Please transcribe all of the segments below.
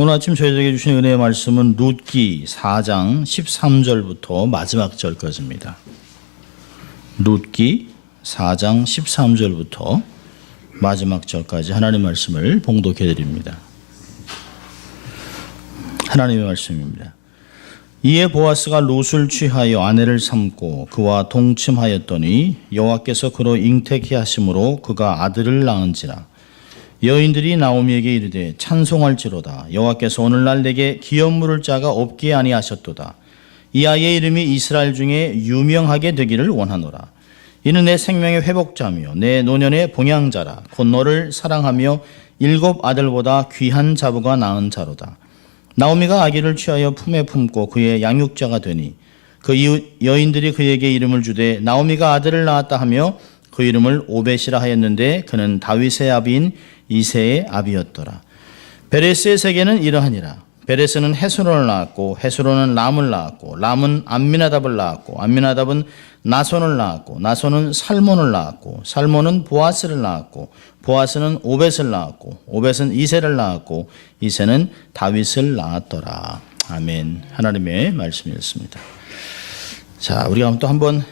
오늘 아침 저희들에게 주신 은혜의 말씀은 룻기 4장 13절부터 마지막 절까지입니다. 룻기 4장 13절부터 마지막 절까지 하나님의 말씀을 봉독해 드립니다. 하나님의 말씀입니다. 이에 보아스가 룻을 취하여 아내를 삼고 그와 동침하였더니 여호와께서 그로 잉태케 하심으로 그가 아들을 낳은지라. 여인들이 나오미에게 이르되 찬송할지로다. 여호와께서 오늘날 내게 기업 물을 자가 없게 아니하셨도다. 이 아이의 이름이 이스라엘 중에 유명하게 되기를 원하노라. 이는 내 생명의 회복자며 내 노년의 봉양자라. 곧 너를 사랑하며 7 아들보다 귀한 자부가 낳은 자로다. 나오미가 아기를 취하여 품에 품고 그의 양육자가 되니 그 여인들이 그에게 이름을 주되 나오미가 아들을 낳았다 하며 그 이름을 오벳이라 하였는데 그는 다윗의 아비인 이새의 아비였더라. 베레스의 세계는 이러하니라. 베레스는 헤스론을 낳았고 헤스론은 람을 낳았고 람은 암미나답을 낳았고 암미나답은 나손을 낳았고 나손은 살몬을 낳았고 살몬은 보아스를 낳았고 보아스는 오벳을 낳았고 오벳은 이새를 낳았고 이새는 다윗을 낳았더라. 아멘. 하나님의 말씀이었습니다. 자, 우리가 또 한번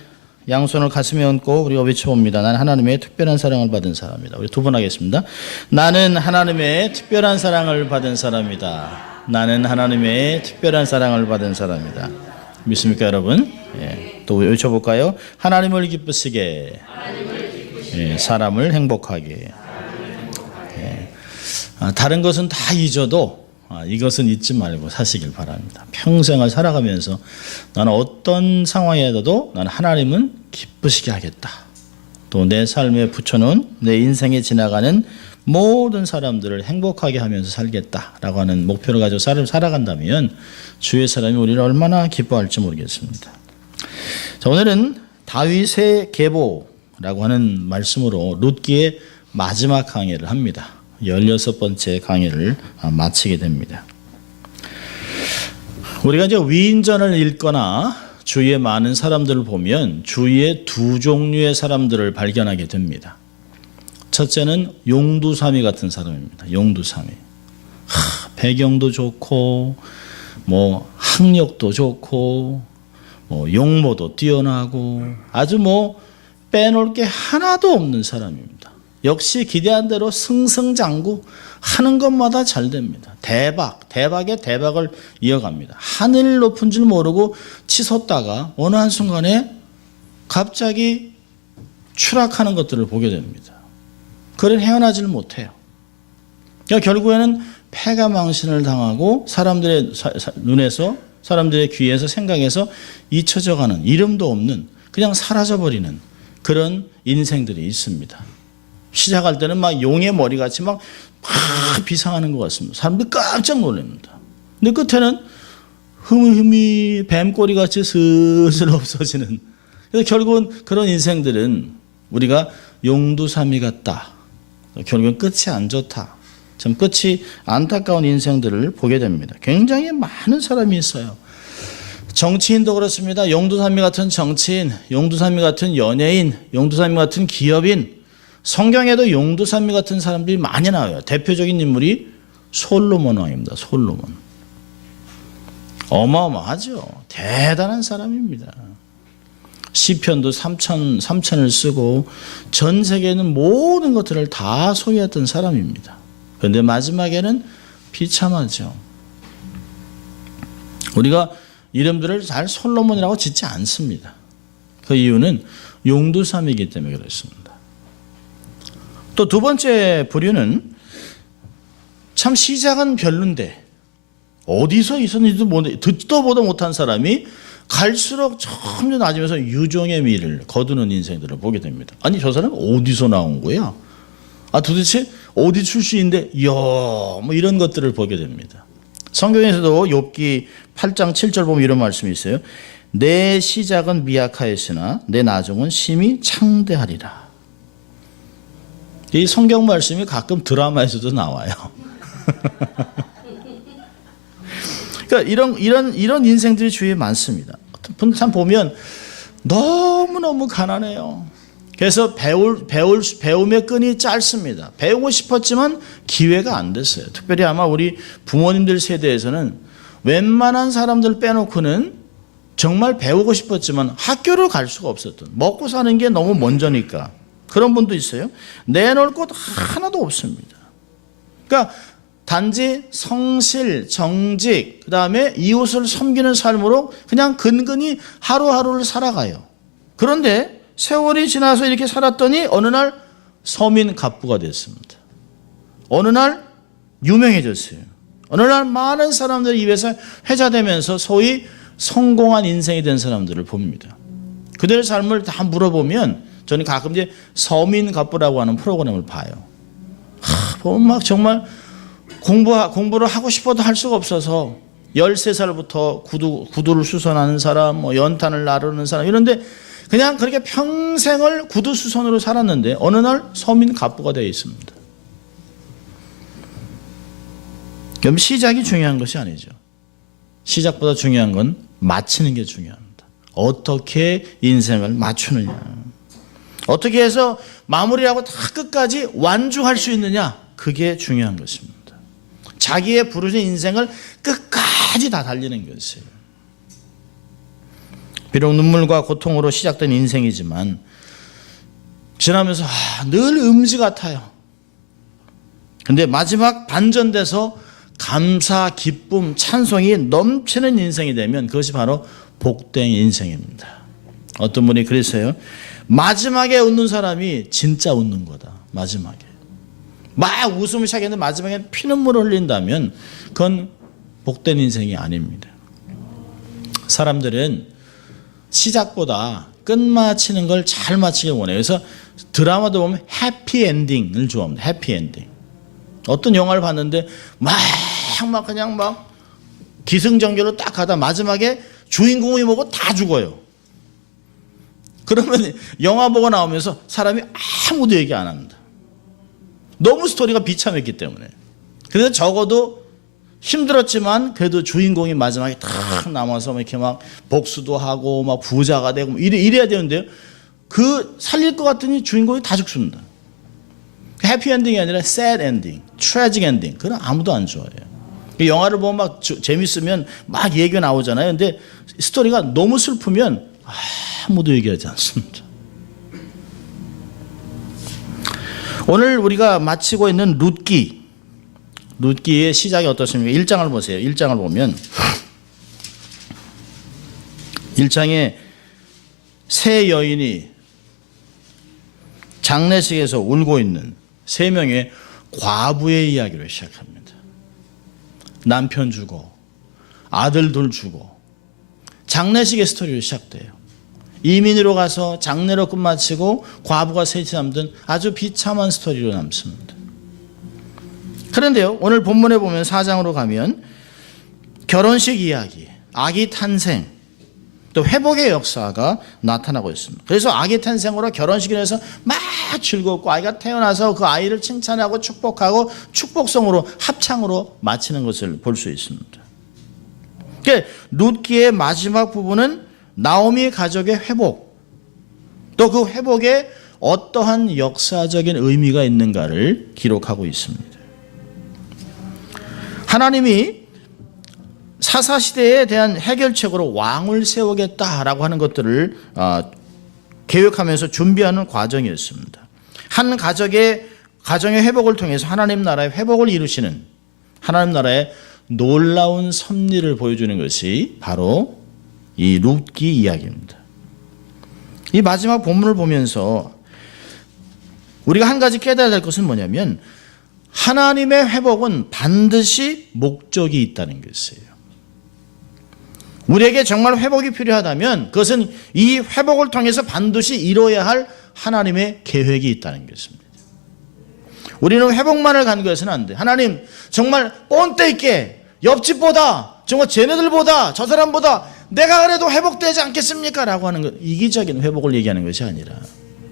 양손을 가슴에 얹고 우리가 외쳐봅니다. 나는 하나님의 특별한 사랑을 받은 사람이다. 우리 두 번 하겠습니다. 나는 하나님의 특별한 사랑을 받은 사람이다. 나는 하나님의 특별한 사랑을 받은 사람이다. 믿습니까, 여러분? 예. 또 외쳐볼까요? 하나님을 기쁘시게, 예. 사람을 행복하게. 예. 다른 것은 다 잊어도 이것은 잊지 말고 사시길 바랍니다. 평생을 살아가면서 나는 어떤 상황에도 나는 하나님은 기쁘시게 하겠다. 또 내 삶에 붙여놓은 내 인생에 지나가는 모든 사람들을 행복하게 하면서 살겠다라고 하는 목표를 가지고 살아간다면 주의 사람이 우리를 얼마나 기뻐할지 모르겠습니다. 자, 오늘은 다윗의 계보라고 하는 말씀으로 룻기의 마지막 강의를 합니다. 16번째 강의를 마치게 됩니다. 우리가 이제 위인전을 읽거나 주위에 많은 사람들을 보면 주위에 두 종류의 사람들을 발견하게 됩니다. 첫째는 용두사미 같은 사람입니다. 용두사미. 배경도 좋고 뭐 학력도 좋고 뭐 용모도 뛰어나고 아주 뭐 빼놓을 게 하나도 없는 사람입니다. 역시 기대한 대로 승승장구 하는 것마다 잘 됩니다. 대박에 대박을 이어갑니다. 하늘 높은 줄 모르고 치솟다가 어느 한순간에 갑자기 추락하는 것들을 보게 됩니다. 그를 헤어나지를 못해요. 그러니까 결국에는 패가망신을 당하고 사람들의 눈에서 사람들의 귀에서 생각에서 잊혀져가는 이름도 없는 그냥 사라져버리는 그런 인생들이 있습니다. 시작할 때는 막 용의 머리같이 막 비상하는 것 같습니다. 사람들이 깜짝 놀랍니다. 근데 끝에는 흐미흐미 뱀꼬리같이 슬슬 없어지는. 그래서 결국은 그런 인생들은 우리가 용두사미 같다. 결국은 끝이 안 좋다. 참 끝이 안타까운 인생들을 보게 됩니다. 굉장히 많은 사람이 있어요. 정치인도 그렇습니다. 용두사미 같은 정치인, 용두사미 같은 연예인, 용두사미 같은 기업인, 성경에도 용두사미 같은 사람들이 많이 나와요. 대표적인 인물이 솔로몬 왕입니다. 솔로몬. 어마어마하죠. 대단한 사람입니다. 시편도 3천을 쓰고 전 세계에 있는 모든 것들을 다 소유했던 사람입니다. 그런데 마지막에는 비참하죠. 우리가 이름들을 잘 솔로몬이라고 짓지 않습니다. 그 이유는 용두사미이기 때문에 그렇습니다. 또 두 번째 부류는 참 시작은 별론데 어디서 있었는지도 듣도 보도 못한 사람이 갈수록 점점 나아지면서 유종의 미를 거두는 인생들을 보게 됩니다. 아니 저 사람 어디서 나온 거야? 도대체 어디 출신인데 이야 뭐 이런 것들을 보게 됩니다. 성경에서도 욥기 8장 7절 보면 이런 말씀이 있어요. 내 시작은 미약하였으나 내 나중은 심히 창대하리라. 이 성경 말씀이 가끔 드라마에서도 나와요. 그러니까 이런 인생들이 주위에 많습니다. 참 보면 너무너무 가난해요. 그래서 배움의 끈이 짧습니다. 배우고 싶었지만 기회가 안 됐어요. 특별히 아마 우리 부모님들 세대에서는 웬만한 사람들 빼놓고는 정말 배우고 싶었지만 학교를 갈 수가 없었던, 먹고 사는 게 너무 먼저니까 그런 분도 있어요. 내놓을 것 하나도 없습니다. 그러니까 단지 성실, 정직, 그 다음에 이웃을 섬기는 삶으로 그냥 근근히 하루하루를 살아가요. 그런데 세월이 지나서 이렇게 살았더니 어느 날 서민 갑부가 됐습니다. 어느 날 유명해졌어요. 어느 날 많은 사람들 입에서 회자되면서 소위 성공한 인생이 된 사람들을 봅니다. 그들의 삶을 다 물어보면 저는 가끔 이제 서민 갑부라고 하는 프로그램을 봐요. 보면 막 정말 공부를 하고 싶어도 할 수가 없어서 13살부터 구두를 수선하는 사람, 뭐 연탄을 나르는 사람 이런데 그냥 그렇게 평생을 구두수선으로 살았는데 어느 날 서민 갑부가 되어 있습니다. 그럼 시작이 중요한 것이 아니죠. 시작보다 중요한 건 마치는 게 중요합니다. 어떻게 인생을 맞추느냐. 어떻게 해서 마무리하고 다 끝까지 완주할 수 있느냐. 그게 중요한 것입니다. 자기의 부르신 인생을 끝까지 다 달리는 것이에요. 비록 눈물과 고통으로 시작된 인생이지만 지나면서 늘 음지 같아요. 근데 마지막 반전돼서 감사, 기쁨, 찬송이 넘치는 인생이 되면 그것이 바로 복된 인생입니다. 어떤 분이 그랬어요. 마지막에 웃는 사람이 진짜 웃는 거다. 마지막에. 막 웃음을 시작했는데 마지막에 피눈물을 흘린다면 그건 복된 인생이 아닙니다. 사람들은 시작보다 끝마치는 걸 잘 마치길 원해요. 그래서 드라마도 보면 해피엔딩을 좋아합니다. 해피엔딩. 어떤 영화를 봤는데 그냥 기승전결로 딱 가다 마지막에 주인공이 뭐고 다 죽어요. 그러면 영화 보고 나오면서 사람이 아무도 얘기 안 합니다. 너무 스토리가 비참했기 때문에. 그래서 적어도 힘들었지만 그래도 주인공이 마지막에 딱 남아서 이렇게 막 복수도 하고 막 부자가 되고 이래야 되는데요. 그 살릴 것 같더니 주인공이 다 죽습니다. 해피엔딩이 아니라 sad ending, tragic ending. 그건 아무도 안 좋아해요. 영화를 보면 막 재밌으면 막 얘기가 나오잖아요. 근데 스토리가 너무 슬프면 아무도 얘기하지 않습니다. 오늘 우리가 마치고 있는 룻기의 시작이 어떻습니까? 1장을 보세요. 1장을 보면 1장에 세 여인이 장례식에서 울고 있는 세 명의 과부의 이야기로 시작합니다. 남편 죽어, 아들 둘 죽어. 장례식의 스토리로 시작돼요. 이민으로 가서 장례로 끝마치고 과부가 셋이 남든 아주 비참한 스토리로 남습니다. 그런데요, 오늘 본문에 보면 4장으로 가면 결혼식 이야기, 아기 탄생, 또 회복의 역사가 나타나고 있습니다. 그래서 아기 탄생으로 결혼식을 해서 막 즐겁고 아이가 태어나서 그 아이를 칭찬하고 축복하고 축복성으로 합창으로 마치는 것을 볼 수 있습니다. 그러니까 룻기의 마지막 부분은 나오미 가족의 회복, 또 그 회복에 어떠한 역사적인 의미가 있는가를 기록하고 있습니다. 하나님이 사사시대에 대한 해결책으로 왕을 세우겠다라고 하는 것들을 계획하면서 준비하는 과정이었습니다. 한 가정의 회복을 통해서 하나님 나라의 회복을 이루시는 하나님 나라의 놀라운 섭리를 보여주는 것이 바로 이 룻기 이야기입니다. 이 마지막 본문을 보면서 우리가 한 가지 깨달아야 될 것은 뭐냐면 하나님의 회복은 반드시 목적이 있다는 것이에요. 우리에게 정말 회복이 필요하다면 그것은 이 회복을 통해서 반드시 이루어야 할 하나님의 계획이 있다는 것입니다. 우리는 회복만을 간구해서는 안 돼. 하나님 정말 본때 있게 옆집보다 정말 쟤네들보다 저 사람보다 내가 그래도 회복되지 않겠습니까? 라고 하는 것, 이기적인 회복을 얘기하는 것이 아니라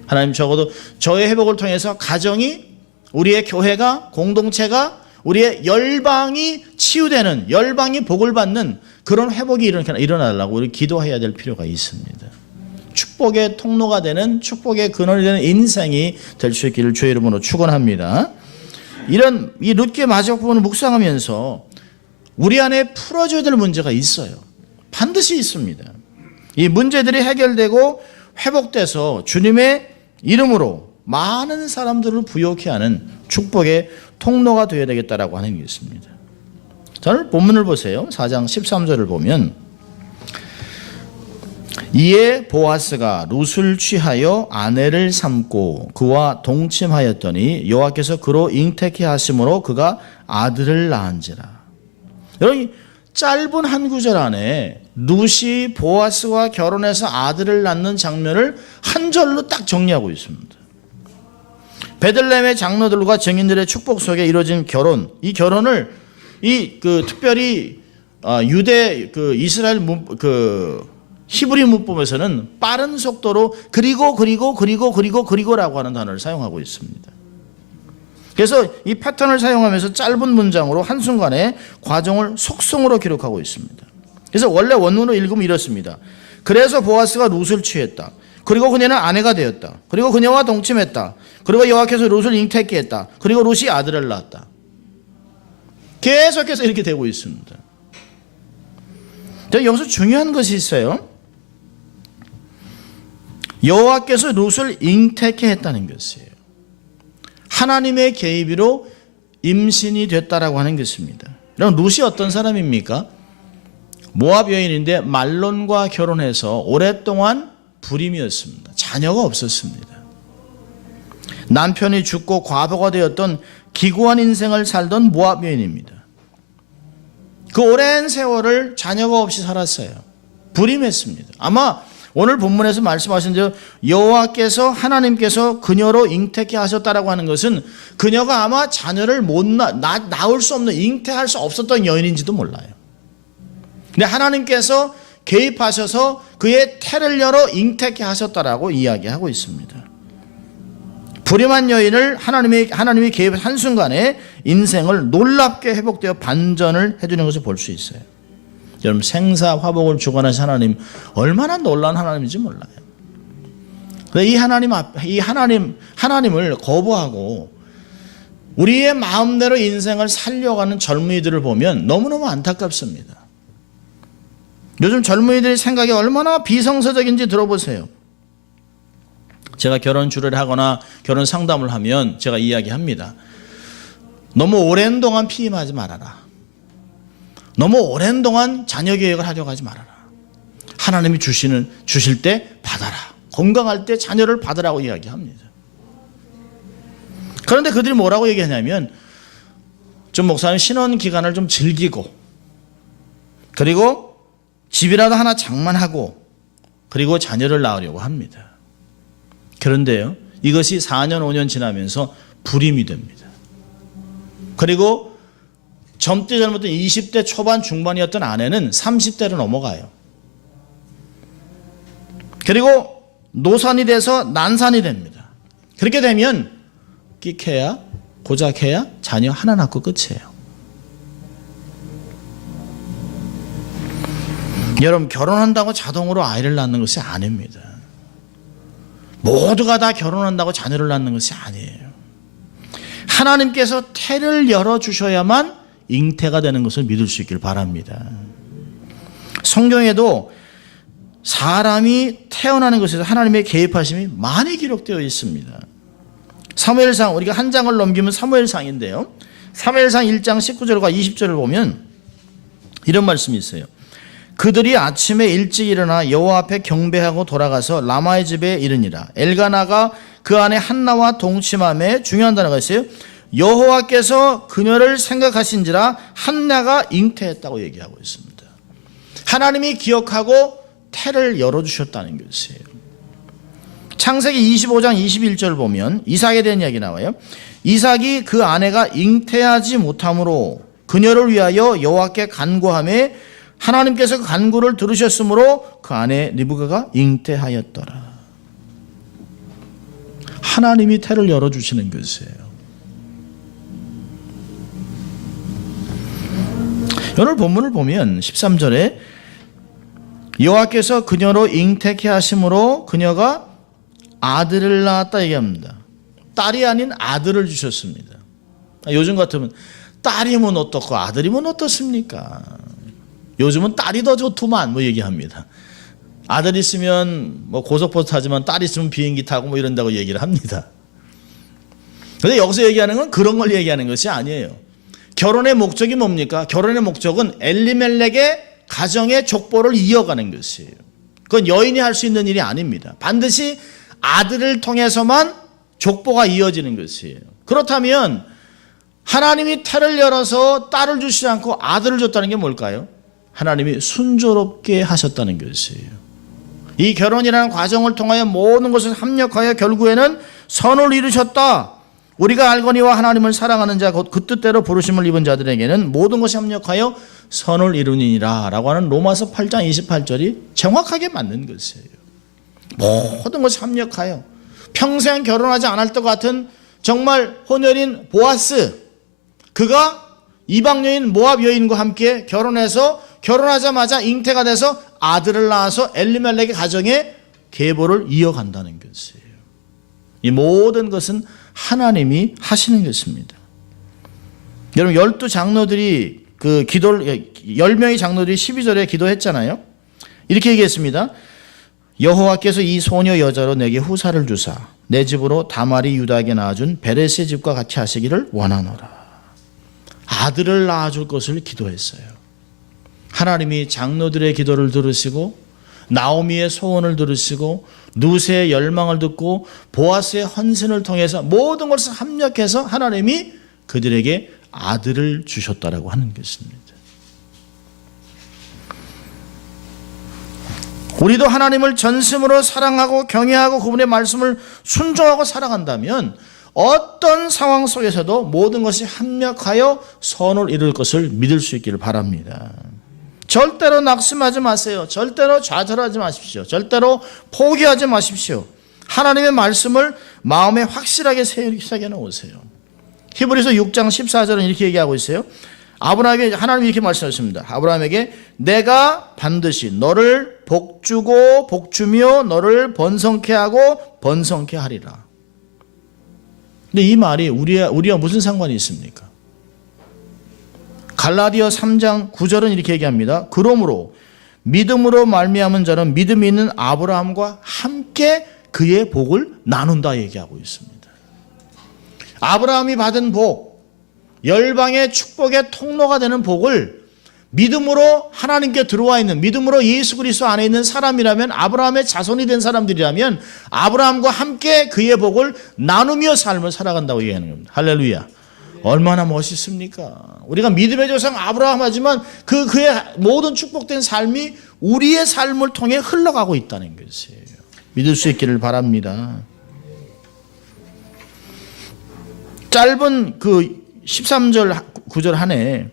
하나님 적어도 저의 회복을 통해서 가정이, 우리의 교회가, 공동체가, 우리의 열방이 치유되는, 열방이 복을 받는 그런 회복이 일어나려고 우리 기도해야 될 필요가 있습니다. 축복의 통로가 되는, 축복의 근원이 되는 인생이 될 수 있기를 주의 이름으로 축원합니다. 이런 이 룻기의 마지막 부분을 묵상하면서 우리 안에 풀어줘야 될 문제가 있어요. 반드시 있습니다. 이 문제들이 해결되고 회복돼서 주님의 이름으로 많은 사람들을 부욕해 하는 축복의 통로가 되어야 되겠다라고 하는 게 있습니다. 저는 본문을 보세요. 4장 13절을 보면, 이에 보아스가 룻을 취하여 아내를 삼고 그와 동침하였더니 여호와께서 그로 잉태케 하심으로 그가 아들을 낳은지라. 여러분, 짧은 한 구절 안에 룻이 보아스와 결혼해서 아들을 낳는 장면을 한 절로 딱 정리하고 있습니다. 베들레헴의 장로들과 증인들의 축복 속에 이루어진 결혼, 이 결혼을 특별히 유대 이스라엘 히브리 문법에서는 빠른 속도로 그리고라고 하는 단어를 사용하고 있습니다. 그래서 이 패턴을 사용하면서 짧은 문장으로 한순간에 과정을 속성으로 기록하고 있습니다. 그래서 원래 원문으로 읽으면 이렇습니다. 그래서 보아스가 룻을 취했다. 그리고 그녀는 아내가 되었다. 그리고 그녀와 동침했다. 그리고 여호와께서 룻을 잉태케 했다. 그리고 룻이 아들을 낳았다. 계속해서 이렇게 되고 있습니다. 여기서 중요한 것이 있어요. 여호와께서 룻을 잉태케 했다는 것이에요. 하나님의 개입으로 임신이 됐다라고 하는 것입니다. 그럼 룻이 어떤 사람입니까? 모압 여인인데 말론과 결혼해서 오랫동안 불임이었습니다. 자녀가 없었습니다. 남편이 죽고 과부가 되었던 기구한 인생을 살던 모압 여인입니다. 그 오랜 세월을 자녀가 없이 살았어요. 불임했습니다. 아마 오늘 본문에서 말씀하신 대로 여호와께서 하나님께서 그녀로 잉태케 하셨다라고 하는 것은 그녀가 아마 자녀를 못 낳을 수 없는, 잉태할 수 없었던 여인인지도 몰라요. 근데 하나님께서 개입하셔서 그의 태를 열어 잉태케 하셨다라고 이야기하고 있습니다. 불임한 여인을 하나님이 개입한 한순간에 인생을 놀랍게 회복되어 반전을 해주는 것을 볼 수 있어요. 여러분, 생사화복을 주관하신 하나님, 얼마나 놀라운 하나님인지 몰라요. 이 하나님을 거부하고 우리의 마음대로 인생을 살려가는 젊은이들을 보면 너무너무 안타깝습니다. 요즘 젊은이들의 생각이 얼마나 비성서적인지 들어보세요. 제가 결혼 주례를 하거나 결혼 상담을 하면 제가 이야기합니다. 너무 오랜 동안 피임하지 말아라. 너무 오랜 동안 자녀 계획을 하려고 하지 말아라. 하나님이 주실 때 받아라. 건강할 때 자녀를 받으라고 이야기합니다. 그런데 그들이 뭐라고 얘기하냐면, 좀 목사님 신혼 기간을 좀 즐기고, 그리고 집이라도 하나 장만하고, 그리고 자녀를 낳으려고 합니다. 그런데요, 이것이 4년 5년 지나면서 불임이 됩니다. 그리고 젊때 젊었던 20대 초반 중반이었던 아내는 30대로 넘어가요. 그리고 노산이 돼서 난산이 됩니다. 그렇게 되면 끽해야 고작해야 자녀 하나 낳고 끝이에요. 여러분, 결혼한다고 자동으로 아이를 낳는 것이 아닙니다. 모두가 다 결혼한다고 자녀를 낳는 것이 아니에요. 하나님께서 태를 열어주셔야만 잉태가 되는 것을 믿을 수 있길 바랍니다. 성경에도 사람이 태어나는 것에서 하나님의 개입하심이 많이 기록되어 있습니다. 사무엘상, 우리가 한 장을 넘기면 사무엘상인데요, 사무엘상 1장 19절과 20절을 보면 이런 말씀이 있어요. 그들이 아침에 일찍 일어나 여호와 앞에 경배하고 돌아가서 라마의 집에 이르니라. 엘가나가 그 안에 한나와 동침함에, 중요한 단어가 있어요. 여호와께서 그녀를 생각하신지라 한나가 잉태했다고 얘기하고 있습니다. 하나님이 기억하고 태를 열어주셨다는 것이에요. 창세기 25장 21절 보면 이삭에 대한 이야기 나와요. 이삭이 그 아내가 잉태하지 못함으로 그녀를 위하여 여호와께 간구하매 하나님께서 그 간구를 들으셨으므로 그 아내 리브가가 잉태하였더라. 하나님이 태를 열어주시는 것이에요. 오늘 본문을 보면 13절에 여호와께서 그녀로 잉태케 하심으로 그녀가 아들을 낳았다 얘기합니다. 딸이 아닌 아들을 주셨습니다. 요즘 같으면 딸이면 어떻고 아들이면 어떻습니까? 요즘은 딸이 더 좋더만 뭐 얘기합니다. 아들 있으면 뭐 고속버스 타지만 딸 있으면 비행기 타고 뭐 이런다고 얘기를 합니다. 그런데 여기서 얘기하는 건 그런 걸 얘기하는 것이 아니에요. 결혼의 목적이 뭡니까? 결혼의 목적은 엘리멜렉의 가정의 족보를 이어가는 것이에요. 그건 여인이 할 수 있는 일이 아닙니다. 반드시 아들을 통해서만 족보가 이어지는 것이에요. 그렇다면 하나님이 태를 열어서 딸을 주시지 않고 아들을 줬다는 게 뭘까요? 하나님이 순조롭게 하셨다는 것이에요. 이 결혼이라는 과정을 통하여 모든 것을 합력하여 결국에는 선을 이루셨다. 우리가 알거니와 하나님을 사랑하는 자 곧 그 뜻대로 부르심을 입은 자들에게는 모든 것이 합력하여 선을 이루니라 라고 하는 로마서 8장 28절이 정확하게 맞는 것이에요. 모든 것이 합력하여 평생 결혼하지 않을 것 같은 정말 혼혈인 보아스, 그가 이방 여인 모압 여인과 함께 결혼해서 결혼하자마자 잉태가 돼서 아들을 낳아서 엘리멜렉의 가정의 계보를 이어간다는 것이에요. 이 모든 것은 하나님이 하시는 것입니다. 여러분 12 장로들이 그 기도를 10명의 장로들이 12절에 기도했잖아요. 이렇게 얘기했습니다. 여호와께서 이 소녀 여자로 내게 후사를 주사 내 집으로 다말이 유다에게 낳아준 베레스의 집과 같이 하시기를 원하노라. 아들을 낳아줄 것을 기도했어요. 하나님이 장로들의 기도를 들으시고 나오미의 소원을 들으시고 루세의 열망을 듣고 보아스의 헌신을 통해서 모든 것을 합력해서 하나님이 그들에게 아들을 주셨다라고 하는 것입니다. 우리도 하나님을 전심으로 사랑하고 경외하고 그분의 말씀을 순종하고 살아간다면 어떤 상황 속에서도 모든 것이 합력하여 선을 이룰 것을 믿을 수 있기를 바랍니다. 절대로 낙심하지 마세요. 절대로 좌절하지 마십시오. 절대로 포기하지 마십시오. 하나님의 말씀을 마음에 확실하게 새겨 놓으세요. 히브리서 6장 14절은 이렇게 얘기하고 있어요. 아브라함에게 하나님이 이렇게 말씀하십니다. 아브라함에게 내가 반드시 너를 복주고 복주며 너를 번성케 하고 번성케 하리라. 근데 이 말이 우리와 무슨 상관이 있습니까? 갈라디아 3장 9절은 이렇게 얘기합니다. 그러므로 믿음으로 말미암은 자는 믿음이 있는 아브라함과 함께 그의 복을 나눈다 얘기하고 있습니다. 아브라함이 받은 복, 열방의 축복의 통로가 되는 복을 믿음으로 하나님께 들어와 있는, 믿음으로 예수 그리스도 안에 있는 사람이라면, 아브라함의 자손이 된 사람들이라면 아브라함과 함께 그의 복을 나누며 삶을 살아간다고 얘기하는 겁니다. 할렐루야. 얼마나 멋있습니까? 우리가 믿음의 조상 아브라함 하지만 그의 모든 축복된 삶이 우리의 삶을 통해 흘러가고 있다는 것이에요. 믿을 수 있기를 바랍니다. 짧은 그 13절 9절 한해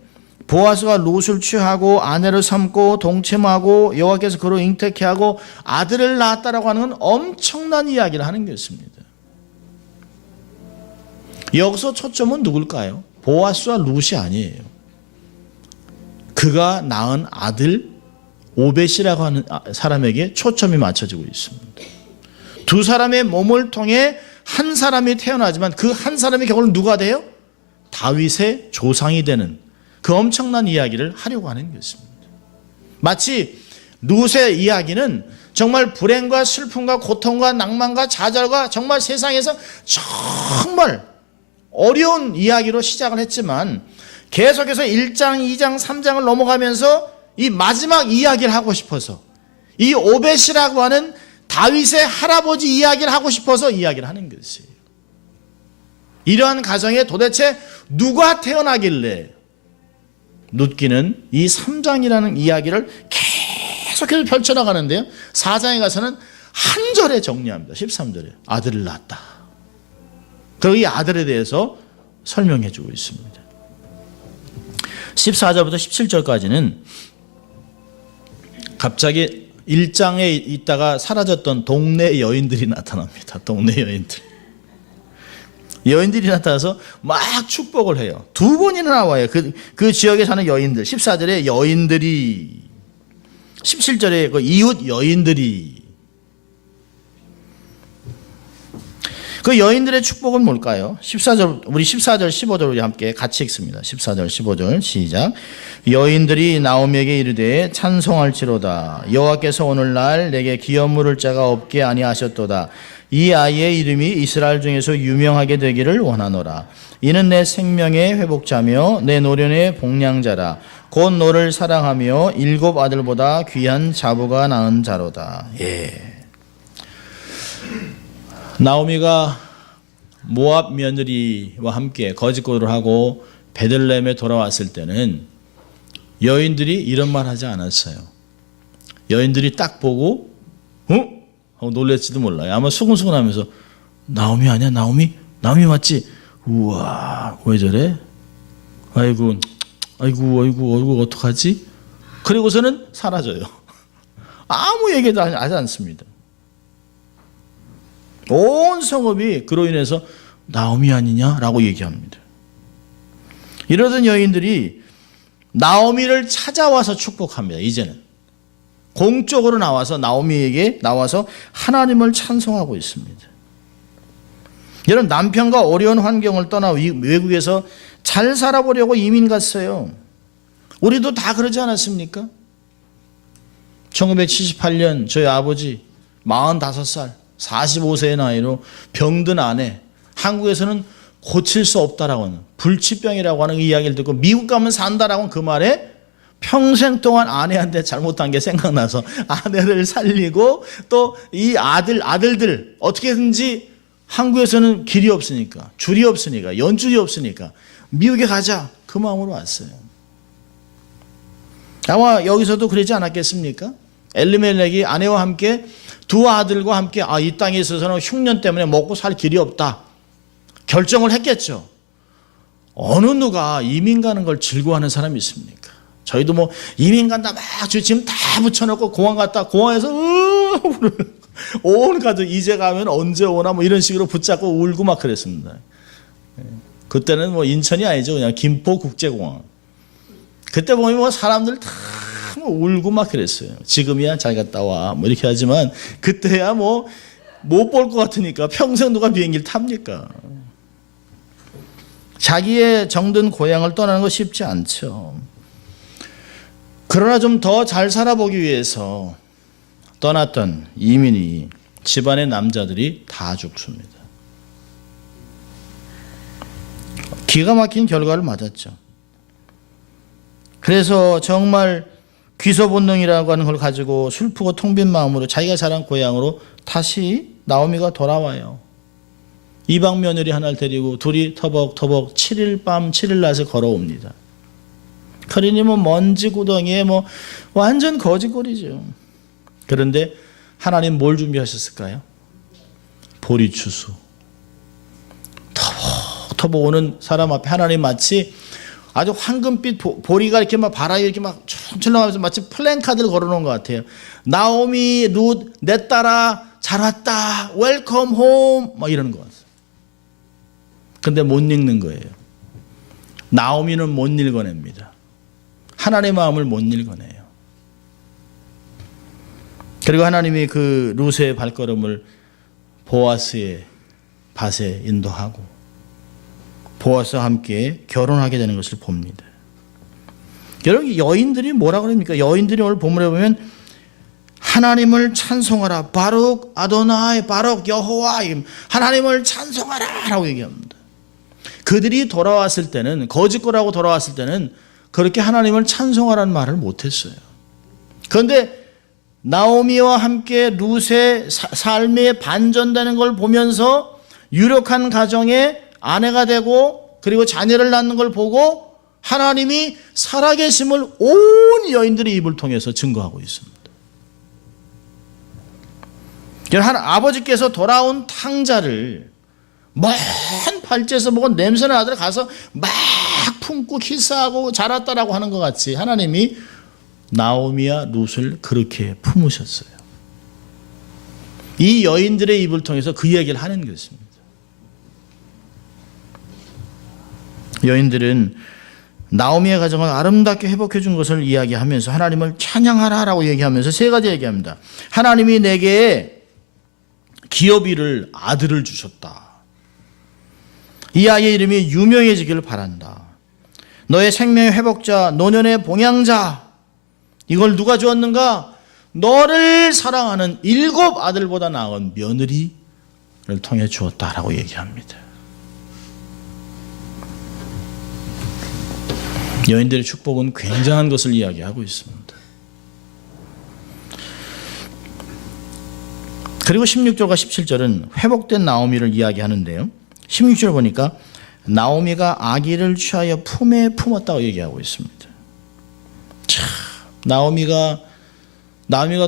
보아스가 롯을 취하고 아내를 삼고 동침하고 여호와께서 그로 잉태케 하고 아들을 낳았다라고 하는 건 엄청난 이야기를 하는 것입니다. 여기서 초점은 누굴까요? 보아스와 룻이 아니에요. 그가 낳은 아들 오벳이라고 하는 사람에게 초점이 맞춰지고 있습니다. 두 사람의 몸을 통해 한 사람이 태어나지만 그 한 사람이 결국 누가 돼요? 다윗의 조상이 되는 그 엄청난 이야기를 하려고 하는 것입니다. 마치 룻의 이야기는 정말 불행과 슬픔과 고통과 낭만과 좌절과 정말 세상에서 정말 어려운 이야기로 시작을 했지만 계속해서 1장, 2장, 3장을 넘어가면서 이 마지막 이야기를 하고 싶어서 이 오벳이라고 하는 다윗의 할아버지 이야기를 하고 싶어서 이야기를 하는 것이에요. 이러한 가정에 도대체 누가 태어나길래 룻기는 이 3장이라는 이야기를 계속해서 펼쳐나가는데요. 4장에 가서는 한 절에 정리합니다. 13절에 아들을 낳았다. 그리고 이 아들에 대해서 설명해 주고 있습니다. 14절부터 17절까지는 갑자기 1장에 있다가 사라졌던 동네 여인들이 나타납니다. 동네 여인들. 여인들이 나타나서 막 축복을 해요. 두 번이나 나와요. 그 지역에 사는 여인들. 14절에 여인들이 17절에 그 이웃 여인들이, 그 여인들의 축복은 뭘까요? 14절, 우리 14절 15절 우리 함께 같이 읽습니다. 14절 15절 시작. 여인들이 나오미에게 이르되 찬송할지로다. 여호와께서 오늘날 내게 기업 물을 자가 없게 아니하셨도다. 이 아이의 이름이 이스라엘 중에서 유명하게 되기를 원하노라. 이는 내 생명의 회복자며 내 노련의 복량자라. 곧 너를 사랑하며 7 아들보다 귀한 자부가 낳은 자로다. 예. 나오미가 모압 며느리와 함께 거짓고를 하고 베들레헴에 돌아왔을 때는 여인들이 이런 말 하지 않았어요. 여인들이 딱 보고 하고 놀랬지도 몰라요. 아마 수근수근하면서 나오미 아니야? 나오미 맞지? 우와, 왜 저래? 아이고 어떡하지? 그리고서는 사라져요. 아무 얘기도 하지 않습니다. 온 성읍이 그로 인해서 나오미 아니냐라고 얘기합니다. 이러던 여인들이 나오미를 찾아와서 축복합니다. 이제는 공적으로 나와서 나오미에게 나와서 하나님을 찬송하고 있습니다. 여러분, 남편과 어려운 환경을 떠나 외국에서 잘 살아보려고 이민 갔어요. 우리도 다 그러지 않았습니까? 1978년 저희 아버지 45살 45세의 나이로 병든 아내, 한국에서는 고칠 수 없다라고 하는 불치병이라고 하는 이야기를 듣고 미국 가면 산다라고 하는 그 말에 평생 동안 아내한테 잘못한 게 생각나서 아내를 살리고 또 이 아들들 어떻게든지 한국에서는 길이 없으니까, 줄이 없으니까, 연줄이 없으니까 미국에 가자, 그 마음으로 왔어요. 아마 여기서도 그러지 않았겠습니까? 엘리멜렉이 아내와 함께 두 아들과 함께 이 땅에 있어서는 흉년 때문에 먹고 살 길이 없다 결정을 했겠죠. 어느 누가 이민 가는 걸 즐거워하는 사람이 있습니까? 저희도 뭐 이민 간다 막 짐 다 붙여놓고 공항 갔다 공항에서 온 가족 이제 가면 언제 오나 뭐 이런 식으로 붙잡고 울고 막 그랬습니다. 그때는 뭐 인천이 아니죠. 그냥 김포국제공항. 그때 보면 뭐 사람들 다 울고 막 그랬어요. 지금이야 잘 갔다 와 뭐 이렇게 하지만 그때야 뭐 못 볼 것 같으니까 평생 누가 비행기를 탑니까? 자기의 정든 고향을 떠나는 거 쉽지 않죠. 그러나 좀 더 잘 살아보기 위해서 떠났던 이민이 집안의 남자들이 다 죽습니다. 기가 막힌 결과를 맞았죠. 그래서 정말 귀소 본능이라고 하는 걸 가지고 슬프고 텅 빈 마음으로 자기가 자란 고향으로 다시 나오미가 돌아와요. 이방 며느리 하나를 데리고 둘이 터벅터벅 7일 밤 7일 낮에 걸어옵니다. 그러니 뭐 먼지 구덩이에 뭐 완전 거짓골이죠. 그런데 하나님 뭘 준비하셨을까요? 보리추수. 터벅터벅 오는 사람 앞에 하나님 마치 아주 황금빛 보리가 이렇게 막 바람이 이렇게 막 춤출렁하면서 마치 플랜카드를 걸어놓은 것 같아요. 나오미, 룻, 내 딸아, 잘 왔다, 웰컴 홈, 막 이러는 것 같아요. 근데 못 읽는 거예요. 나오미는 못 읽어냅니다. 하나님의 마음을 못 읽어내요. 그리고 하나님이 그 룻의 발걸음을 보아스의 밭에 인도하고 보아스와 함께 결혼하게 되는 것을 봅니다. 여러분, 여인들이 뭐라 그럽니까? 여인들이 오늘 본문에 보면 하나님을 찬송하라, 바룩 아도나이, 바룩 여호와, 하나님을 찬송하라 라고 얘기합니다. 그들이 돌아왔을 때는, 거짓거라고 돌아왔을 때는 그렇게 하나님을 찬송하라는 말을 못했어요. 그런데 나오미와 함께 룻의 삶에 반전되는 걸 보면서 유력한 가정에 아내가 되고 그리고 자녀를 낳는 걸 보고 하나님이 살아계심을 온 여인들의 입을 통해서 증거하고 있습니다. 아버지께서 돌아온 탕자를 먼 팔찌에서 먹은 냄새나는 아들 가서 막 품고 키스하고 자랐다라고 하는 것 같이 하나님이 나오미와 룻을 그렇게 품으셨어요. 이 여인들의 입을 통해서 그 얘기를 하는 것입니다. 여인들은 나오미의 가정을 아름답게 회복해 준 것을 이야기하면서 하나님을 찬양하라라고 얘기하면서 세 가지 얘기합니다. 하나님이 내게 기업이를 아들을 주셨다. 이 아이의 이름이 유명해지기를 바란다. 너의 생명의 회복자, 노년의 봉양자. 이걸 누가 주었는가? 너를 사랑하는 7 아들보다 나은 며느리를 통해 주었다라고 얘기합니다. 여인들의 축복은 굉장한 것을 이야기하고 있습니다. 그리고 16절과 17절은 회복된 나오미를 이야기하는데요. 16절 보니까 나오미가 아기를 취하여 품에 품었다고 얘기하고 있습니다. 참, 나오미가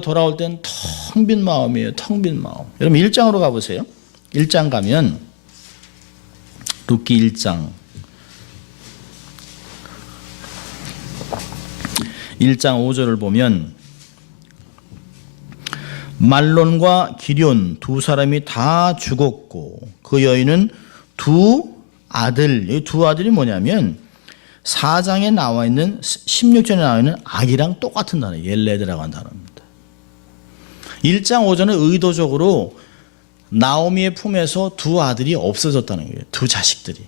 돌아올 땐 텅 빈 마음이에요. 텅 빈 마음. 여러분 1장으로 가보세요. 1장 가면 룻기 1장 5절을 보면 말론과 기럨 두 사람이 다 죽었고 그 여인은 두 아들이 뭐냐면 4장에 나와 있는 16절에 나와 있는 아기랑 똑같은 단어, 옐레드라고 하는 단어입니다. 1장 5절은 의도적으로 나오미의 품에서 두 아들이 없어졌다는 거예요. 두 자식들이.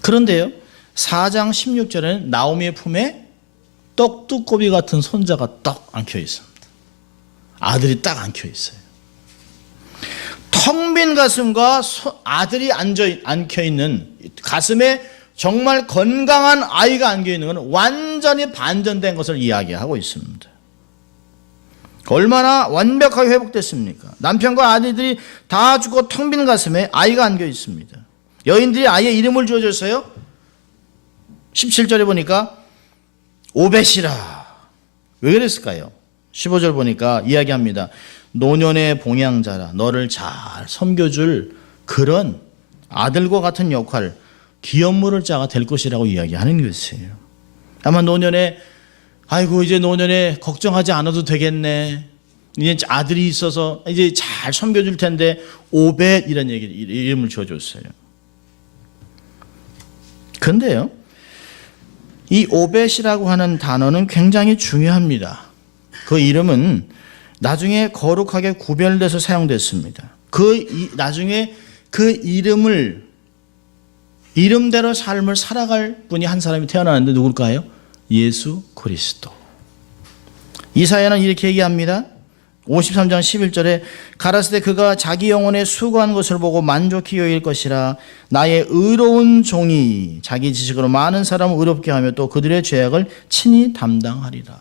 그런데요, 4장 16절에는 나오미의 품에 떡두꺼비 같은 손자가 딱 안겨 있습니다. 아들이 딱 안겨 있어요. 텅 빈 가슴과 아들이 안겨 있는 가슴에 정말 건강한 아이가 안겨 있는 것은 완전히 반전된 것을 이야기하고 있습니다. 얼마나 완벽하게 회복됐습니까? 남편과 아들들이 다 죽고 텅 빈 가슴에 아이가 안겨 있습니다. 여인들이 아이의 이름을 지어줬어요. 17절에 보니까 오벳이라. 왜 그랬을까요? 15절 보니까 이야기합니다. 노년의 봉양자라. 너를 잘 섬겨줄 그런 아들과 같은 역할, 기업 물을 자가 될 것이라고 이야기하는 것이에요. 아마 노년에 이제 노년에 걱정하지 않아도 되겠네. 이제 아들이 있어서 이제 잘 섬겨줄 텐데 오벳 이런 이름을 지어줬어요. 그런데요, 이 오벳이라고 하는 단어는 굉장히 중요합니다. 그 이름은 나중에 거룩하게 구별돼서 사용됐습니다. 나중에 그 이름대로 삶을 살아갈 분이 한 사람이 태어나는데 누굴까요? 예수 그리스도. 이사야는 이렇게 얘기합니다. 53장 11절에 가라사대 그가 자기 영혼에 수고한 것을 보고 만족히 여길 것이라. 나의 의로운 종이 자기 지식으로 많은 사람을 의롭게 하며 또 그들의 죄악을 친히 담당하리라.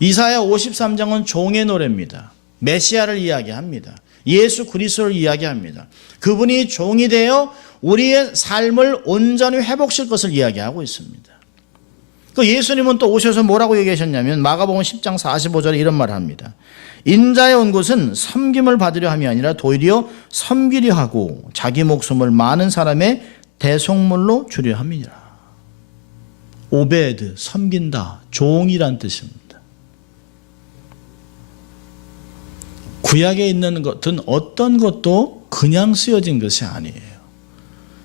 이사야 53장은 종의 노래입니다. 메시아를 이야기합니다. 예수 그리스도를 이야기합니다. 그분이 종이 되어 우리의 삶을 온전히 회복시킬 것을 이야기하고 있습니다. 그 예수님은 또 오셔서 뭐라고 얘기하셨냐면 마가복음 10장 45절에 이런 말을 합니다. 인자에 온 것은 섬김을 받으려 함이 아니라 도리어 섬기려 하고 자기 목숨을 많은 사람의 대속물로 주려 함이니라. 오베드, 섬긴다, 종이란 뜻입니다. 구약에 있는 것은 어떤 것도 그냥 쓰여진 것이 아니에요.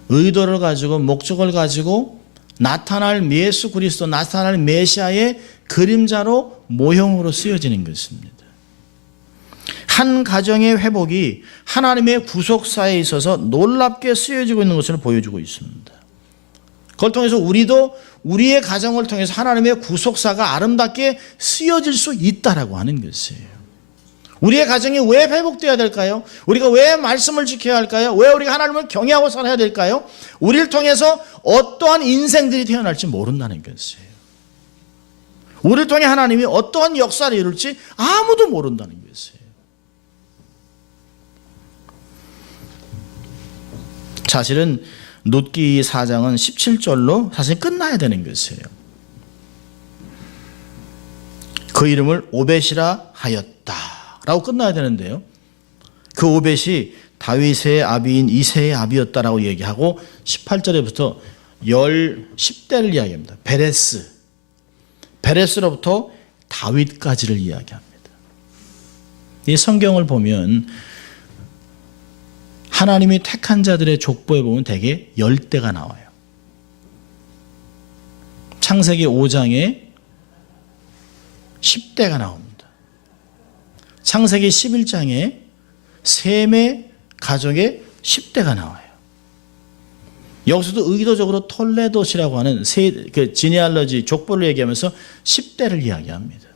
의도를 가지고 목적을 가지고 나타날 예수 그리스도, 나타날 메시아의 그림자로 모형으로 쓰여지는 것입니다. 한 가정의 회복이 하나님의 구속사에 있어서 놀랍게 쓰여지고 있는 것을 보여주고 있습니다. 그걸 통해서 우리도 우리의 가정을 통해서 하나님의 구속사가 아름답게 쓰여질 수 있다라고 하는 것이에요. 우리의 가정이 왜 회복되어야 될까요? 우리가 왜 말씀을 지켜야 할까요? 왜 우리가 하나님을 경외하고 살아야 될까요? 우리를 통해서 어떠한 인생들이 태어날지 모른다는 것이에요. 우리를 통해 하나님이 어떠한 역사를 이룰지 아무도 모른다는 것이에요. 사실은 룻기 4장은 17절로 사실 끝나야 되는 것이에요. 그 이름을 오벳이라 하였다 라고 끝나야 되는데요, 그 오벳이 다윗의 아비인 이새의 아비였다라고 얘기하고 18절에부터 10대를 이야기합니다. 베레스로부터 다윗까지를 이야기합니다. 이 성경을 보면 하나님이 택한 자들의 족보에 보면 대개 10대가 나와요. 창세기 5장에 10대가 나옵니다. 창세기 11장에 셈의 가족의 10대가 나와요. 여기서도 의도적으로 톨레도시라고 하는 지니알러지 족보를 얘기하면서 10대를 이야기합니다.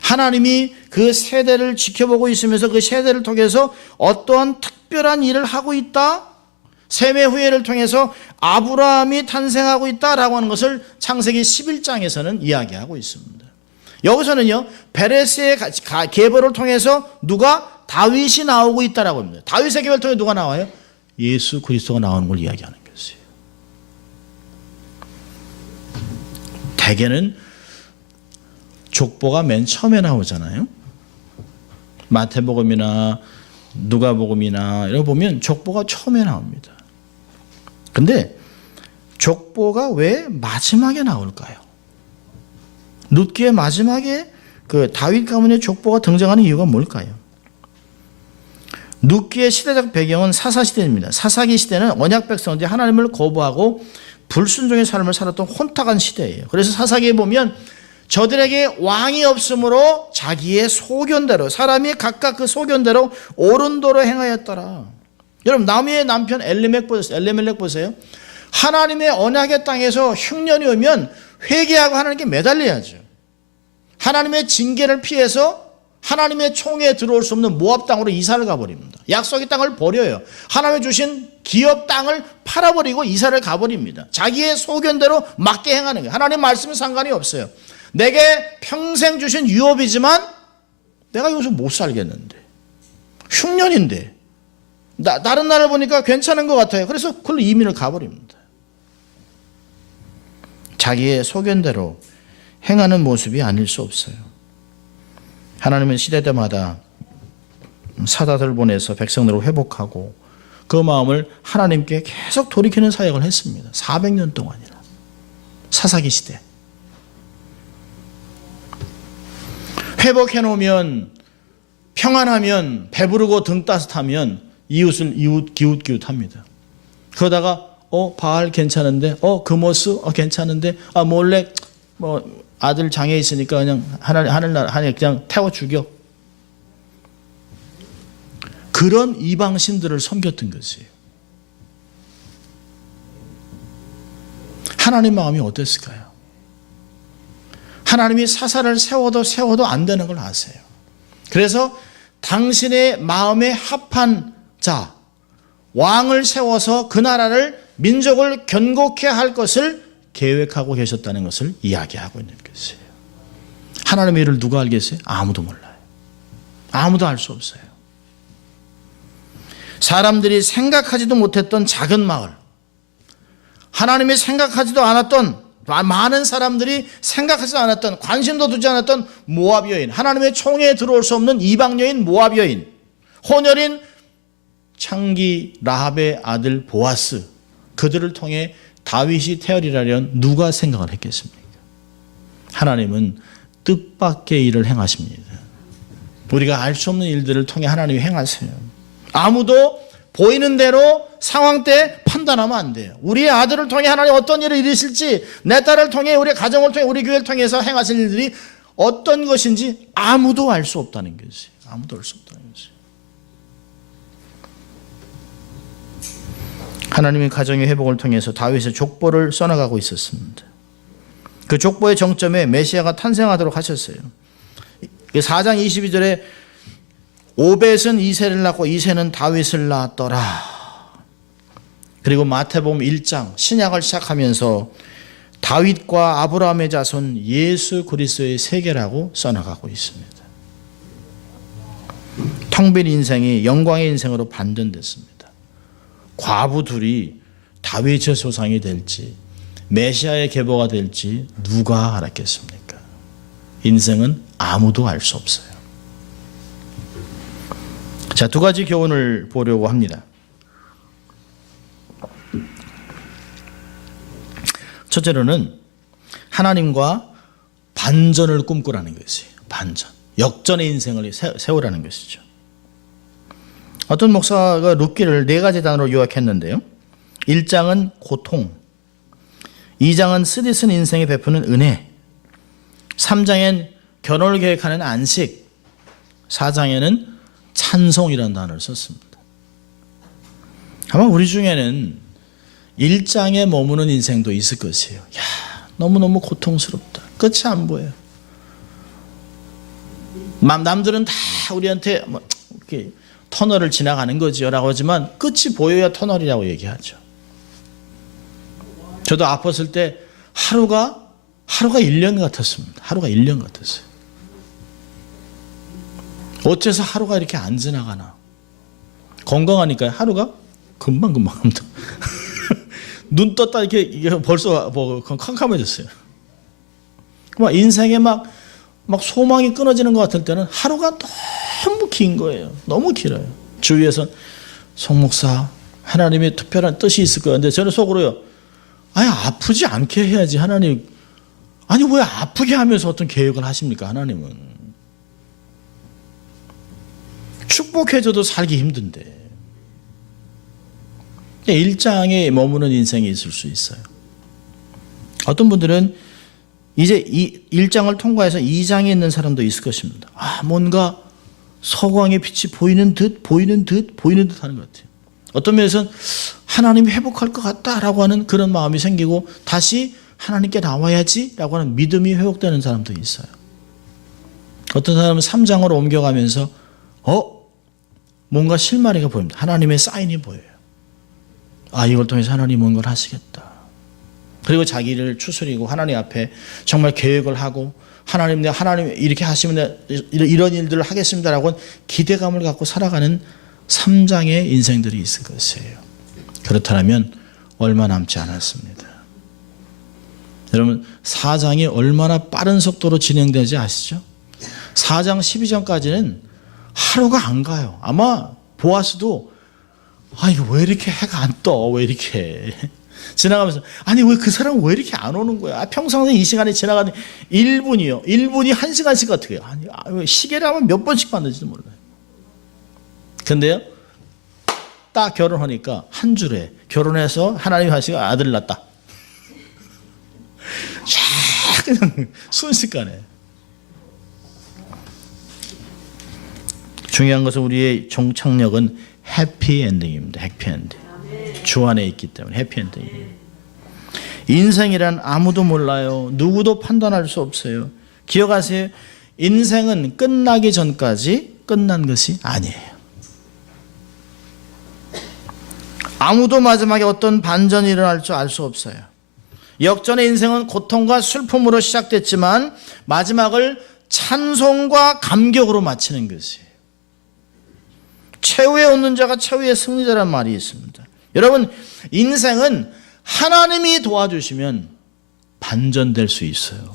하나님이 그 세대를 지켜보고 있으면서 그 세대를 통해서 어떠한 특별한 일을 하고 있다, 셈의 후예를 통해서 아브라함이 탄생하고 있다라고 하는 것을 창세기 11장에서는 이야기하고 있습니다. 여기서는요, 베레스의 계보를 통해서 누가? 다윗이 나오고 있다라고 합니다. 다윗의 계보를 통해 누가 나와요? 예수 그리스도가 나오는 걸 이야기하는 것이에요. 대개는 족보가 맨 처음에 나오잖아요. 마태복음이나 누가복음이나 이런 거 보면 족보가 처음에 나옵니다. 근데 족보가 왜 마지막에 나올까요? 룻기의 마지막에 그 다윗 가문의 족보가 등장하는 이유가 뭘까요? 룻기의 시대적 배경은 사사시대입니다. 사사기 시대는 언약 백성들이 하나님을 거부하고 불순종의 삶을 살았던 혼탁한 시대예요. 그래서 사사기에 보면 저들에게 왕이 없으므로 자기의 소견대로, 사람이 각각 그 소견대로 옳은 도로 행하였더라. 여러분, 나무의 남편 엘리멜렉 보세요. 하나님의 언약의 땅에서 흉년이 오면 회개하고 하나님께 매달려야죠. 하나님의 징계를 피해서 하나님의 총에 들어올 수 없는 모압 땅으로 이사를 가버립니다. 약속의 땅을 버려요. 하나님이 주신 기업 땅을 팔아버리고 이사를 가버립니다. 자기의 소견대로 맞게 행하는 거예요. 하나님 말씀은 상관이 없어요. 내게 평생 주신 유업이지만 내가 여기서 못 살겠는데, 흉년인데 다른 나라를 보니까 괜찮은 것 같아요. 그래서 그걸로 이민을 가버립니다. 자기의 소견대로 행하는 모습이 아닐 수 없어요. 하나님은 시대대마다 사다들 보내서 백성들을 회복하고 그 마음을 하나님께 계속 돌이키는 사역을 했습니다. 400년 동안이나. 사사기 시대. 회복해놓으면, 평안하면, 배부르고 등 따뜻하면 이웃을 기웃기웃합니다. 그러다가 바알 괜찮은데, 그모스 괜찮은데, 몰래 아들 장애 있으니까 그냥 하늘 그냥 태워 죽여. 그런 이방신들을 섬겼던 것이에요. 하나님 마음이 어땠을까요? 하나님이 사사를 세워도 안 되는 걸 아세요. 그래서 당신의 마음에 합한 자, 왕을 세워서 그 나라를, 민족을 견고케 할 것을 계획하고 계셨다는 것을 이야기하고 있는 것이에요. 하나님의 일을 누가 알겠어요? 아무도 몰라요. 아무도 알 수 없어요. 사람들이 생각하지도 못했던 작은 마을, 하나님이 생각하지도 않았던, 많은 사람들이 생각하지 않았던, 관심도 두지 않았던 모압 여인, 하나님의 총에 들어올 수 없는 이방 여인 모압 여인, 혼혈인 창기 라합의 아들 보아스, 그들을 통해 다윗이 태어리라면 누가 생각을 했겠습니까? 하나님은 뜻밖의 일을 행하십니다. 우리가 알 수 없는 일들을 통해 하나님이 행하세요. 아무도 보이는 대로 상황 때 판단하면 안 돼요. 우리의 아들을 통해 하나님 어떤 일을 이루실지, 내 딸을 통해, 우리 가정을 통해, 우리 교회를 통해서 행하실 일들이 어떤 것인지 아무도 알 수 없다는 것이에요. 아무도 알 수 없다는 것이에요. 하나님이 가정의 회복을 통해서 다윗의 족보를 써나가고 있었습니다. 그 족보의 정점에 메시아가 탄생하도록 하셨어요. 4장 22절에 오벳은 이새를 낳고 이새는 다윗을 낳았더라. 그리고 마태복음 1장 신약을 시작하면서 다윗과 아브라함의 자손 예수 그리스도의 세계라고 써나가고 있습니다. 텅 빈 인생이 영광의 인생으로 반전됐습니다. 과부 둘이 다윗의 소상이 될지 메시아의 계보가 될지 누가 알았겠습니까? 인생은 아무도 알 수 없어요. 자, 두 가지 교훈을 보려고 합니다. 첫째로는 하나님과 반전을 꿈꾸라는 것이에요. 반전. 역전의 인생을 세우라는 것이죠. 어떤 목사가 룻기를 4가지 단어로 요약했는데요. 1장은 고통, 2장은 쓰디쓴 인생에 베푸는 은혜, 3장엔 결혼을 계획하는 안식, 4장에는 찬송이라는 단어를 썼습니다. 아마 우리 중에는 1장에 머무는 인생도 있을 것이에요. 야, 너무너무 고통스럽다. 끝이 안 보여요. 남들은 다 우리한테 뭐 이렇게 터널을 지나가는 거지요 라고 하지만 끝이 보여야 터널이라고 얘기하죠. 저도 아팠을 때 하루가 1년 같았습니다. 하루가 1년 같았어요. 어째서 하루가 이렇게 안 지나가나. 건강하니까 하루가 금방 합니다. 눈 떴다 이게 벌써 캄캄해졌어요. 막 인생에 막 소망이 끊어지는 것 같을 때는 하루가 너무 긴 거예요. 너무 길어요. 주위에서는 송 목사 하나님의 특별한 뜻이 있을 거예요. 근데 저는 속으로요. 아니 아프지 않게 해야지 하나님. 아니 왜 아프게 하면서 어떤 계획을 하십니까 하나님은. 축복해줘도 살기 힘든데. 1장에 머무는 인생이 있을 수 있어요. 어떤 분들은 이제 1장을 통과해서 2장에 있는 사람도 있을 것입니다. 뭔가 서광의 빛이 보이는 듯 하는 것 같아요. 어떤 면에서는 하나님이 회복할 것 같다라고 하는 그런 마음이 생기고 다시 하나님께 나와야지라고 하는 믿음이 회복되는 사람도 있어요. 어떤 사람은 3장으로 옮겨가면서 뭔가 실마리가 보입니다. 하나님의 사인이 보여요. 이걸 통해서 하나님 뭔가를 하시겠다. 그리고 자기를 추스리고 하나님 앞에 정말 계획을 하고 하나님 이렇게 하시면 이런 일들을 하겠습니다라고 기대감을 갖고 살아가는 3장의 인생들이 있을 것이에요. 그렇다면 얼마 남지 않았습니다. 여러분 4장이 얼마나 빠른 속도로 진행되지 아시죠? 4장 12장까지는 하루가 안 가요. 아마 보아스도 이거 왜 이렇게 해가 안 떠? 왜 이렇게 지나가면서 아니 왜 그 사람은 왜 이렇게 안 오는 거야? 평상시에 이 시간에 지나가는 1분이요. 1분이 1시간씩 같아요. 아니 시계를 하면 몇 번씩 봤는지도 몰라요. 근데요. 딱 결혼하니까 한 줄에 결혼해서 하나님 하시고 아들 낳았다. 쫙 그냥 순식간에. 중요한 것은 우리의 종착역은 해피엔딩입니다. 해피엔딩. 주 안에 있기 때문에 해피엔딩이에요. 인생이란 아무도 몰라요. 누구도 판단할 수 없어요. 기억하세요. 인생은 끝나기 전까지 끝난 것이 아니에요. 아무도 마지막에 어떤 반전이 일어날 줄 알 수 없어요. 역전의 인생은 고통과 슬픔으로 시작됐지만 마지막을 찬송과 감격으로 마치는 것이에요. 최후에 얻는 자가 최후의 승리자라는 말이 있습니다. 여러분 인생은 하나님이 도와주시면 반전될 수 있어요.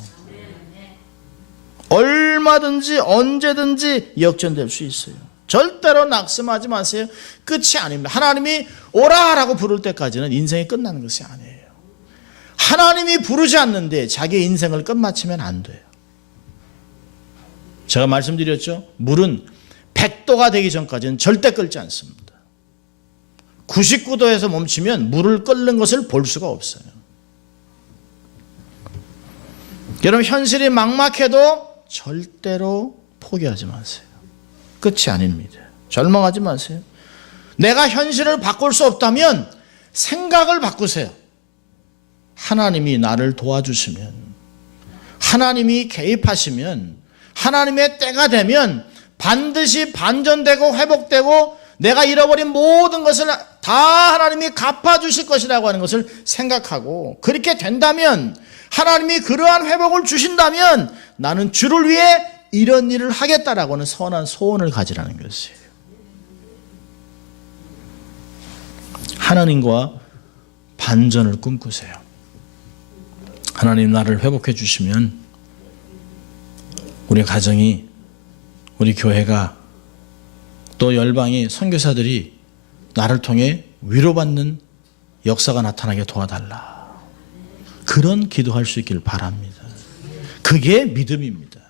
얼마든지 언제든지 역전될 수 있어요. 절대로 낙심하지 마세요. 끝이 아닙니다. 하나님이 오라라고 부를 때까지는 인생이 끝나는 것이 아니에요. 하나님이 부르지 않는데 자기의 인생을 끝마치면 안 돼요. 제가 말씀드렸죠. 물은 100도가 되기 전까지는 절대 끓지 않습니다. 99도에서 멈추면 물을 끓는 것을 볼 수가 없어요. 여러분 현실이 막막해도 절대로 포기하지 마세요. 끝이 아닙니다. 절망하지 마세요. 내가 현실을 바꿀 수 없다면 생각을 바꾸세요. 하나님이 나를 도와주시면, 하나님이 개입하시면, 하나님의 때가 되면 반드시 반전되고 회복되고 내가 잃어버린 모든 것을 다 하나님이 갚아주실 것이라고 하는 것을 생각하고, 그렇게 된다면, 하나님이 그러한 회복을 주신다면 나는 주를 위해 이런 일을 하겠다라고 하는 선한 소원을 가지라는 것이에요. 하나님과 반전을 꿈꾸세요. 하나님 나를 회복해 주시면 우리 가정이, 우리 교회가, 또 열방의 선교사들이 나를 통해 위로받는 역사가 나타나게 도와달라. 그런 기도할 수 있기를 바랍니다. 그게 믿음입니다.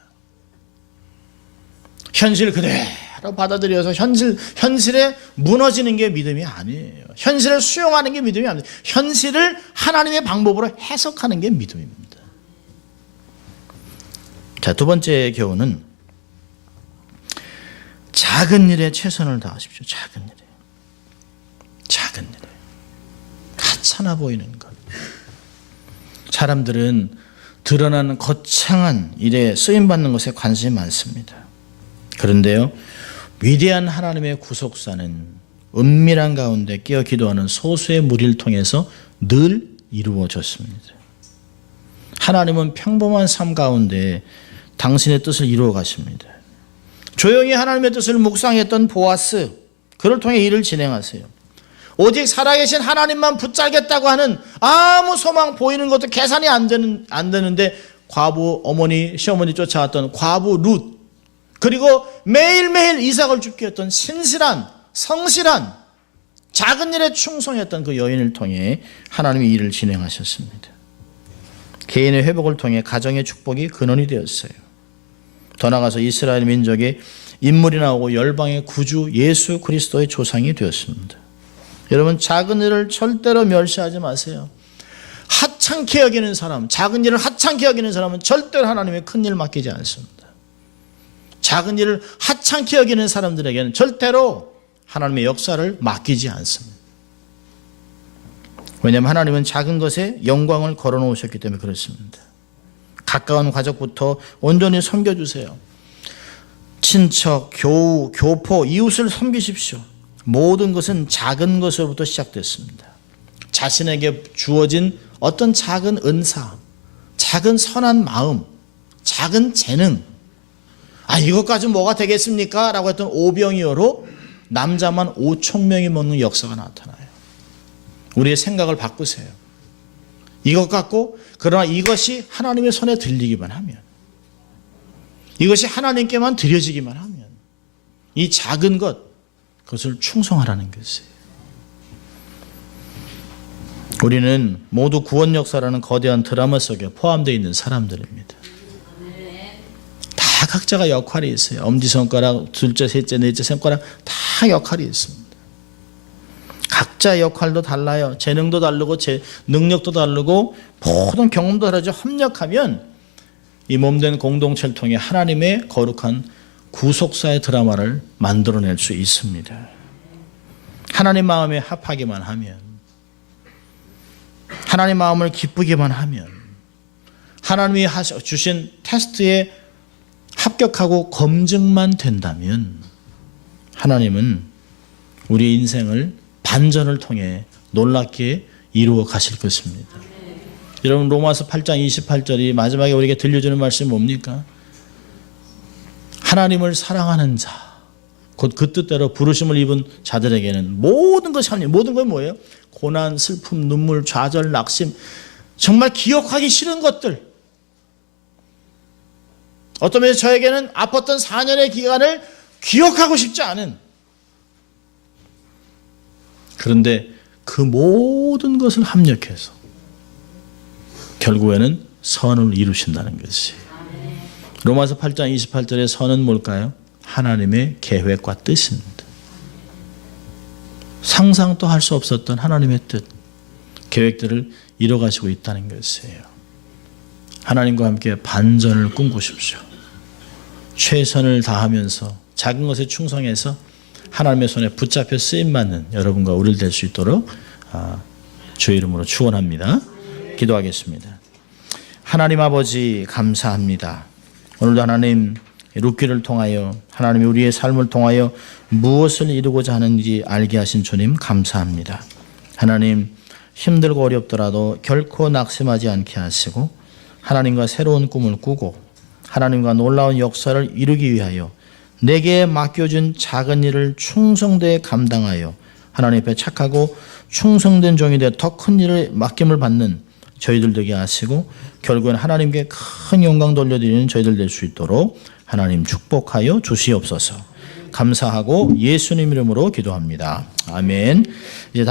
현실 그대로 바로 받아들여서 현실에 무너지는 게 믿음이 아니에요. 현실을 수용하는 게 믿음이 아니에요. 현실을 하나님의 방법으로 해석하는 게 믿음입니다. 자, 두 번째 교훈은 작은 일에 최선을 다하십시오. 작은 일에. 작은 일에. 하찮아 보이는 것. 사람들은 드러나는 거창한 일에 쓰임받는 것에 관심이 많습니다. 그런데요, 위대한 하나님의 구속사는 은밀한 가운데 끼어 기도하는 소수의 무리를 통해서 늘 이루어졌습니다. 하나님은 평범한 삶 가운데 당신의 뜻을 이루어 가십니다. 조용히 하나님의 뜻을 묵상했던 보아스, 그를 통해 일을 진행하세요. 오직 살아계신 하나님만 붙잡겠다고 하는 아무 소망 보이는 것도 계산이 안 되는데 과부 어머니 시어머니 쫓아왔던 과부 룻, 그리고 매일매일 이삭을 죽게 했던 신실한 성실한 작은 일에 충성했던 그 여인을 통해 하나님이 일을 진행하셨습니다. 개인의 회복을 통해 가정의 축복이 근원이 되었어요. 더 나아가서 이스라엘 민족의 인물이 나오고 열방의 구주 예수 그리스도의 조상이 되었습니다. 여러분, 작은 일을 절대로 멸시하지 마세요. 하찮게 여기는 사람, 작은 일을 하찮게 여기는 사람은 절대로 하나님의 큰 일 맡기지 않습니다. 작은 일을 하찮게 여기는 사람들에게는 절대로 하나님의 역사를 맡기지 않습니다. 왜냐하면 하나님은 작은 것에 영광을 걸어놓으셨기 때문에 그렇습니다. 가까운 가족부터 온전히 섬겨주세요. 친척, 교우, 교포, 이웃을 섬기십시오. 모든 것은 작은 것으로부터 시작됐습니다. 자신에게 주어진 어떤 작은 은사, 작은 선한 마음, 작은 재능, 이것 가지고 뭐가 되겠습니까? 라고 했던 오병이어로 남자만 5,000명이 먹는 역사가 나타나요. 우리의 생각을 바꾸세요. 이것 갖고, 그러나 이것이 하나님의 손에 들리기만 하면, 이것이 하나님께만 드려지기만 하면, 이 작은 것, 그것을 충성하라는 것이에요. 우리는 모두 구원 역사라는 거대한 드라마 속에 포함되어 있는 사람들입니다. 다 각자가 역할이 있어요. 엄지손가락, 둘째, 셋째, 넷째 손가락 다 역할이 있습니다. 각자 역할도 달라요. 재능도 다르고 능력도 다르고 모든 경험도 다르죠. 협력하면 이 몸된 공동체를 통해 하나님의 거룩한 구속사의 드라마를 만들어낼 수 있습니다. 하나님 마음에 합하기만 하면, 하나님 마음을 기쁘기만 하면, 하나님이 주신 테스트에 합격하고 검증만 된다면 하나님은 우리의 인생을 반전을 통해 놀랍게 이루어 가실 것입니다. 여러분, 로마서 8장 28절이 마지막에 우리에게 들려주는 말씀이 뭡니까? 하나님을 사랑하는 자, 곧 그 뜻대로 부르심을 입은 자들에게는 모든 것이 합니다. 모든 건 뭐예요? 고난, 슬픔, 눈물, 좌절, 낙심, 정말 기억하기 싫은 것들, 어떤 면에서 저에게는 아팠던 4년의 기간을 기억하고 싶지 않은, 그런데 그 모든 것을 합력해서 결국에는 선을 이루신다는 것이에요. 로마서 8장 28절의 선은 뭘까요? 하나님의 계획과 뜻입니다. 상상도 할 수 없었던 하나님의 뜻, 계획들을 이뤄가시고 있다는 것이에요. 하나님과 함께 반전을 꿈꾸십시오. 최선을 다하면서 작은 것에 충성해서 하나님의 손에 붙잡혀 쓰임받는 여러분과 우리를 될 수 있도록 주의 이름으로 축원합니다. 기도하겠습니다. 하나님 아버지, 감사합니다. 오늘도 하나님 룻기를 통하여 하나님이 우리의 삶을 통하여 무엇을 이루고자 하는지 알게 하신 주님 감사합니다. 하나님, 힘들고 어렵더라도 결코 낙심하지 않게 하시고 하나님과 새로운 꿈을 꾸고 하나님과 놀라운 역사를 이루기 위하여 내게 맡겨준 작은 일을 충성되게 감당하여 하나님 앞에 착하고 충성된 종이 되어 더 큰 일을 맡김을 받는 저희들 되게 하시고 결국엔 하나님께 큰 영광 돌려드리는 저희들 될 수 있도록 하나님 축복하여 주시옵소서. 감사하고 예수님 이름으로 기도합니다. 아멘. 이제